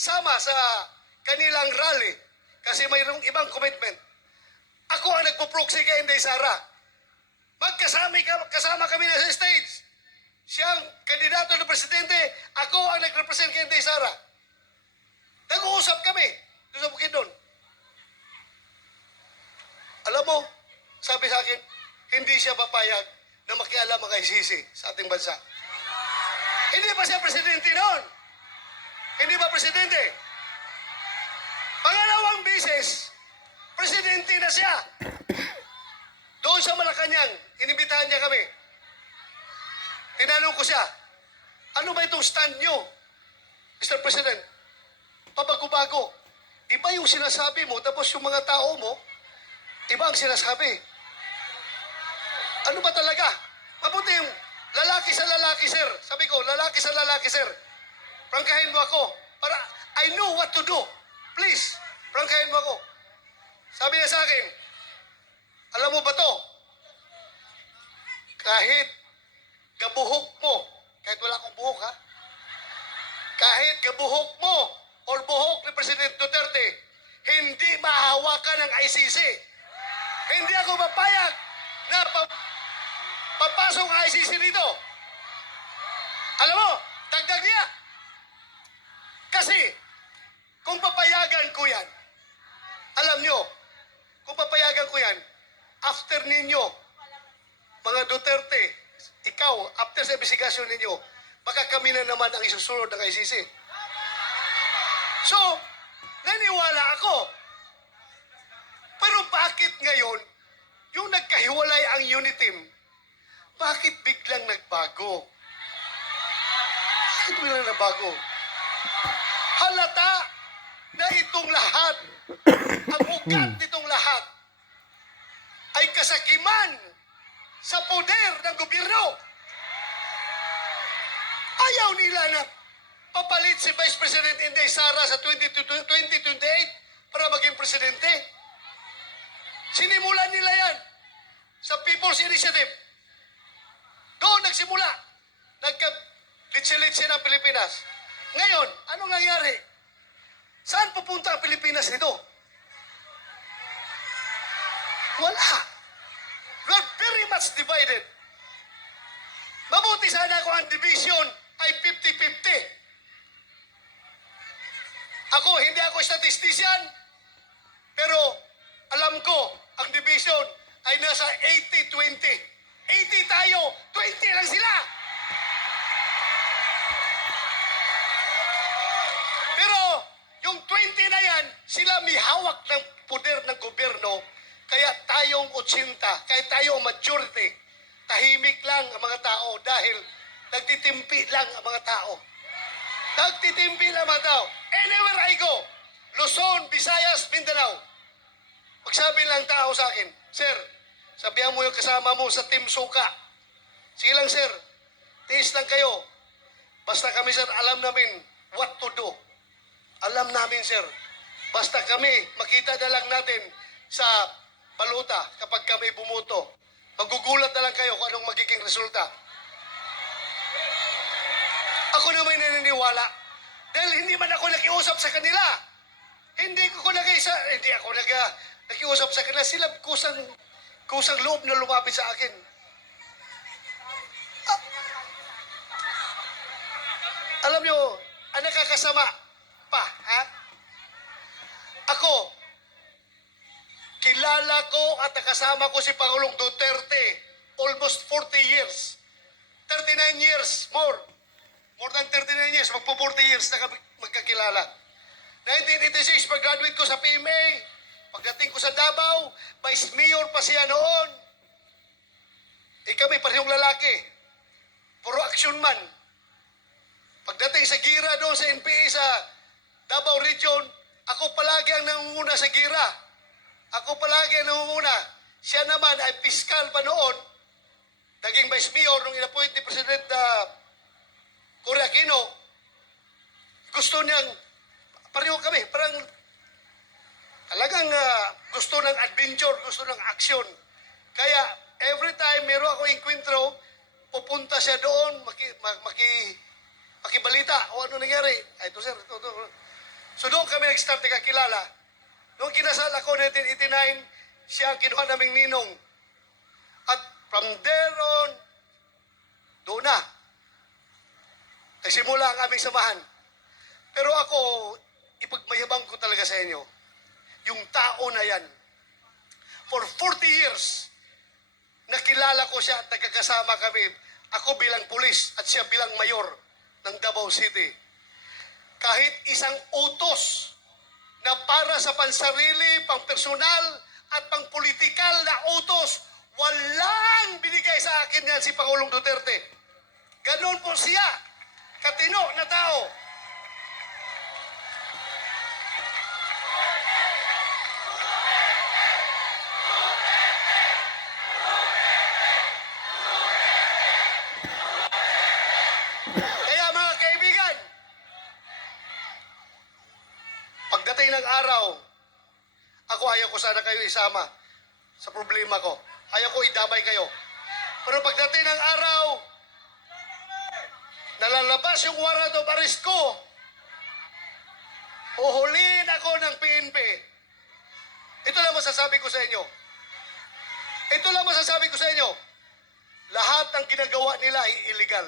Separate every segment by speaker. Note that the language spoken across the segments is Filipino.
Speaker 1: sama sa kanilang rally kasi mayroong ibang commitment. Ako ang nagpo-proxy kay Inday Sara. Magkasama, kasama kami na sa stage. Siyang kandidato ng presidente, ako ang nag-represent kay Inday Sara. Nag-uusap kami doon sa Bukidnon. Alam mo, sabi sa akin, hindi siya papayag na makialam ang ICC sa ating bansa. Hindi pa siya presidente noon. Hindi ba presidente? Pangalawang bisis, presidente na siya. Doon sa Malacanang, inibitahan niya kami. Tinanong ko siya, ano ba itong stand niyo, Mr. President? Pabago-bago. Iba yung sinasabi mo, tapos yung mga tao mo, iba ang sinasabi. Ano ba talaga? Mabuti yung lalaki sa lalaki, sir. Sabi ko, lalaki sa lalaki, sir. Prangkahin mo ako. Para I know what to do. Please, prangkahin mo ako. Sabi niya sa akin, alam mo ba to? Kahit gabuhok mo, kahit wala akong buhok ha, kahit gabuhok mo or buhok ni President Duterte, hindi mahawakan ng ICC. Hindi ako mapayag na pa- papasok ang ICC dito. Alam mo, dagdag niya. Kasi, kung papayagan ko yan, alam nyo, kung papayagan ko yan, after ninyo, mga Duterte, ikaw, investigasyon ninyo, baka kami na naman ang isusunod ng ICC. So, naniwala ako. Pero bakit ngayon, yung nagkahiwalay ang unit team, bakit biglang nagbago? Bakit biglang nagbago? Halata na itong lahat, ang ugat nitong lahat, ay kasakiman sa poder ng gobyerno. Ayaw nila na papalit si Vice President Inday Sara sa 20, 2028 para maging presidente. Sinimulan nila yan sa People's Initiative. Doon nagsimula. Nagka-litsi-litsi ng Pilipinas. Ngayon, anong nangyari? Saan pupunta ang Pilipinas nito? Wala. We're very much divided. Mabuti sana kung ang division ay 50-50. Ako, hindi ako statistician, pero alam ko, ang division ay nasa 80-20. 80 tayo, 20 lang sila. Pero yung 20 na yan, sila may hawak ng poder ng gobyerno, kaya tayong 80, kaya tayo majority, tahimik lang ang mga tao dahil nagtitimpi lang ang mga tao. Nagtitimpi lang ang mga tao. Anywhere I go, Luzon, Visayas, Mindanao, Pagsabi lang tao sa akin, Sir, sabihan mo yung kasama mo sa Team Suka. Sige lang, sir. Tiis lang kayo. Basta kami, sir, alam namin what to do. Alam namin, sir. Basta kami, makita na lang natin sa baluta kapag kami bumuto. Magugulat na lang kayo kung anong magiging resulta. Ako naman naniniwala. Dahil hindi man ako nakiusap sa kanila. Hindi ko nag-isa, hindi ako nag, nakiusap sa kanila. Sila kusang, kusang loob na lumapit sa akin. Ah. alam nyo, ang nakakasama pa, ha? Ako, kilala ko at nakasama ko si Pangulong Duterte almost 40 years. 39 years, more. More than 39 years, magpo 40 years na magkakilala. 1986, pag-graduate ko sa PMA, pagdating ko sa Davao, Vice Mayor pa siya noon. Eh kami, parehong lalaki. Puro action man. Pagdating sa Gira doon sa NPA sa Davao Region, ako palagi ang nangunguna sa Gira. Ako palagi ang nangunguna. Siya naman ay piskal pa noon. Naging Vice Mayor nung inappoint ni President uh, Cory Aquino. Gusto niyang, pareho kami, parang talagang ah, gusto ng adventure, gusto ng action. Kaya every time meron ako enkwentro, pupunta siya doon, maki, ma- maki, makibalita o ano nangyari. Ay, ito sir, ito, ito. So doon kami nag-start kakilala. Noong kinasal ako 1989, siya ang kinuha naming ninong. At from there on, doon na. Nagsimula ang aming samahan. Pero ako, ipagmayabang ko talaga sa inyo, yung tao na yan, for 40 years, nakilala ko siya at nagkakasama kami. Ako bilang pulis at siya bilang mayor ng Davao City. Kahit isang utos na para sa pansarili, pangpersonal at pangpolitikal na utos, walang binigay sa akin yan si Pangulong Duterte. Ganon po siya, katino na tao. Ng araw, ako ayaw ko sana kayo isama sa problema ko. Ayaw ko idamay kayo. Pero pagdating ng araw, nalalabas yung warrant of arrest ko, huhulihin ako ng PNP. Ito lang masasabi ko sa inyo. Ito lang masasabi ko sa inyo. Lahat ng ginagawa nila ay illegal.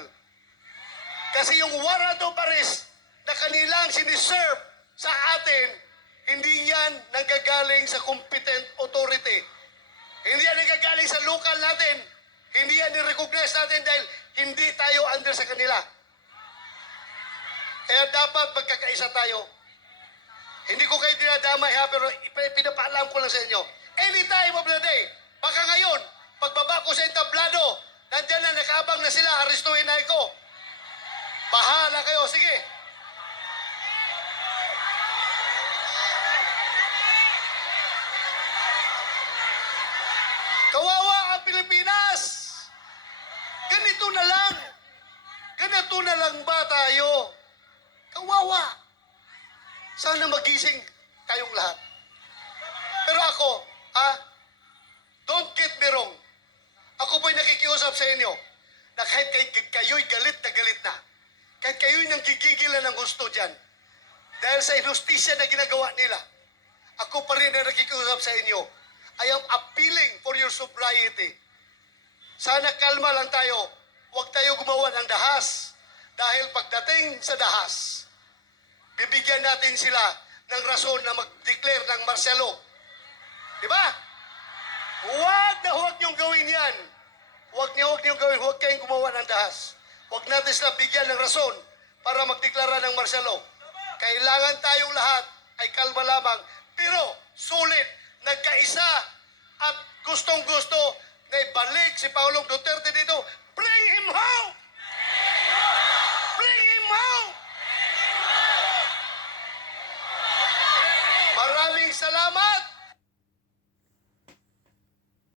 Speaker 1: Kasi yung warrant of arrest na kanilang siniserve sa atin, hindi yan nanggagaling sa competent authority. Hindi yan nanggagaling sa local natin. Hindi yan ni-recognize natin dahil hindi tayo under sa kanila. Kaya dapat magkakaisa tayo. Hindi ko kayo dinadamay ha, pero pinapaalam ko lang sa inyo. Any time of the day, baka ngayon, pagbaba ko sa entablado, nandyan na nakaabang na sila, arestuhin na ako. Bahala kayo, sige. Kawawa ang Pilipinas! Ganito na lang. Ganito na lang ba tayo? Kawawa. Sana magising tayong lahat. Pero ako, ha? Don't get me wrong. Ako po'y nakikiusap sa inyo na kahit kay, kayo'y galit na galit na, kahit kayo'y nang gigigilan ng gusto dyan, dahil sa inustisya na ginagawa nila, ako pa rin na nakikiusap sa inyo. I am appealing your sobriety. Sana kalma lang tayo. Huwag tayo gumawa ng dahas. Dahil pagdating sa dahas, bibigyan natin sila ng rason na mag-declare ng martialo. Di ba? Huwag na huwag niyong gawin yan. Huwag niyo, huwag niyong gawin. Huwag kayong gumawa ng dahas. Huwag natin sila bigyan ng rason para magdeklara ng martialo. Kailangan tayong lahat ay kalma lamang. Pero sulit, nagkaisa at gustong-gusto na ibalik si Paulong Duterte dito. Bring him home! Bring him home! Maraming salamat!